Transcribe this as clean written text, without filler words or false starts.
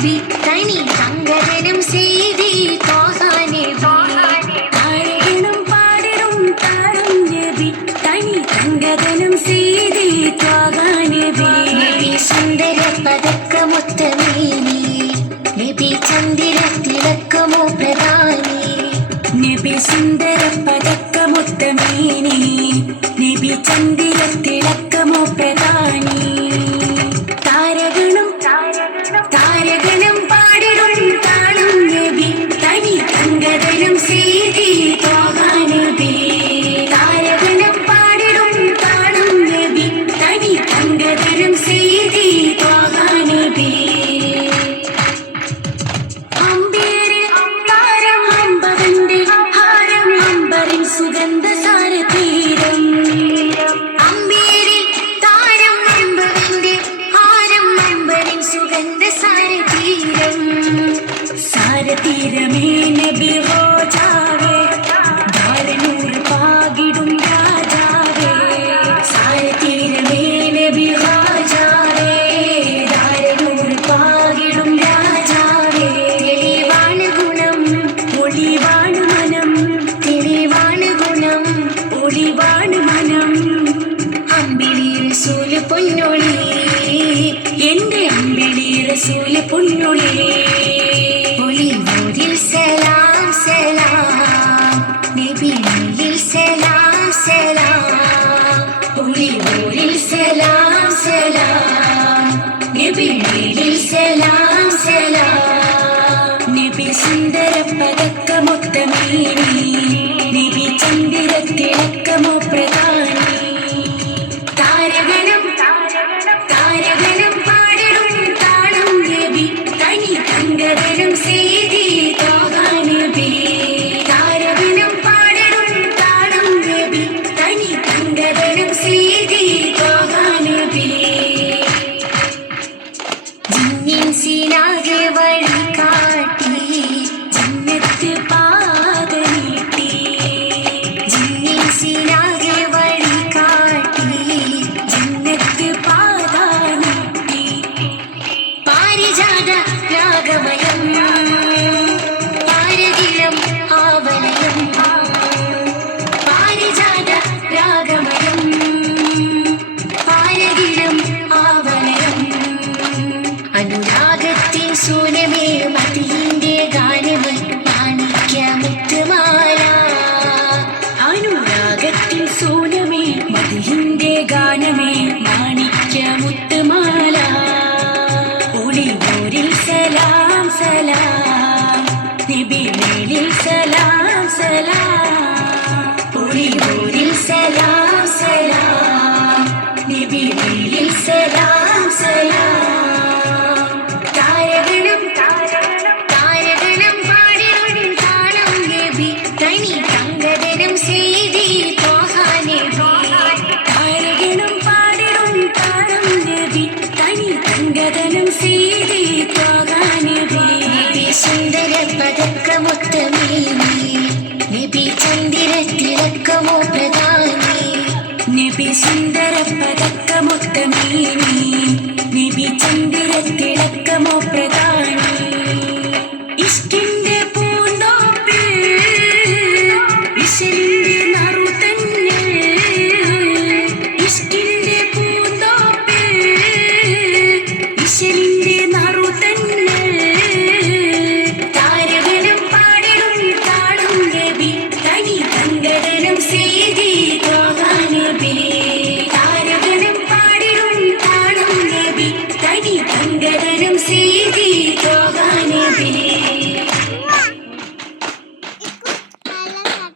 നബി തനി തങ്കദനം ചെയ്തി ത്വാഹാ നബി താരകണം പാടിടും താളം നബി തനി തങ്കദനം ചെയ്തി ത്വാഹാ നബി നബി സുന്ദര പതക്കമൊത്തമേനി നബി ചന്ദിര തിളക്കമോ പ്രധാനി നബി സുന്ദര പതക്കമൊത്തമേനി നബി ചന്ദിര തിളക്കമോ പ്രധാനി താരകണം പാടിടും താളം നബി തനി തങ്കദനം ചെയ്തി ത്വാഹാ നബി താരകണം പാടിടും താളം നബി തനി തങ്കദനം ചെയ്തി ത്വാഹാ നബി അമ്പേരിൽ താരം അമ്പവന്റെ ഹാരം അമ്പറിൻ സുഗന്ധ സാരതീരം അമ്പേരിൽ താരം അമ്പവന്റെ ഹാരം അമ്പരിൻ സുഗന്ധ സാരതീരം സാരതീരമേ നബി ഹോ ജാവേ ധാരനൂർ പാകിടും രാജാവേ സാരതീരമേ നബി ഹോ ജാവേ ധാരനൂർ പാകിടും രാജാവേ തെളിവാണ് ഗുണം ഒളിവാണ് മനം തെളിവാണ് ഗുണം ഒളിവാണ് മനം അമ്പിളി റസൂല് പൊന്നൊളി എന്റെ അമ്പിളി റസൂല് പൊന്നൊളി ഒളിവൂരിൽ സലാം സലാം നബിയിൽ സലാം സലാം ഒളിവൂരിൽ സലാം സലാം നബിയിൽ സലാം സലാം നബി സുന്ദര പതക്കമൊത്തമേനി നബി ചന്ദിര തിളക്കമോ പ്രധാനി താരകണം പാടിടും താളം നബി തനി തങ്കദനം ചെയ്തി ത്വാഹാ നബി താരകണം പാടിടും താളം നബി തനി തങ്കദനം ചെയ്തി ത്വാഹാ നബി ജിന്നിൻ സിനാകെ വഴി കാട്ടി ജന്നത്ത് പാത നീട്ടി ജിന്നിൻ സിനാകെ വഴി കാട്ടി ജന്നത്ത് പാത നീട്ടി പാരിജാത രാഗമയം പാരകിലം ആവലയം പാരിജാത രാഗമയം പാരകിലം ആവലയം അനുരാഗത്തിൻ സൂനമേ മതിയിന്റെ ഗാനമേ മാണിക്യമുത്തുമാല അനുരാഗത്തിൻ സൂനമേ മതിഹിന്റെ ഗാനമേ മാണിക്യമുത്തുമാല ഒളിവൂരിൽ സലാം സലാം നബി മേലിൽ സലാം സലാം ഒളിവൂരിൽ സലാം സലാം നബി മേലിൽ സലാം സലാം താരകണം പാടിടും താളം നബി തനി തങ്കദനം ചെയ്തി ത്വാഹാ നബി താരകണം പാടിടും താളം നബി തനി തങ്കദനം ചെയ്തി ത്വാഹാ നബി നബി സുന്ദര പതക്കമൊത്തമേനി നബി ചന്ദിര തിളക്കമോ പ്രധാനി നബി സുന്ദര പതക്കമൊത്തമേനി നബി ചന്ദിര തിളക്കമോ പ്രധാനി ഇഷ്കിന്റെ പൂന്തോപ്പിൽ ഇശലിന്റെ നറുതന്നെ ഇഷ്കിന്റെ പൂന്തോപ്പിൽ ഇശലിന്റെ നറുതന്നെ താരകണം പാടിടും താളം നബി തനി തങ്കദനം ചെയ്തി ത്വാഹാ നബി താരകണം പാടിടും താളം നബി തനി തങ്കദനം ചെയ്തി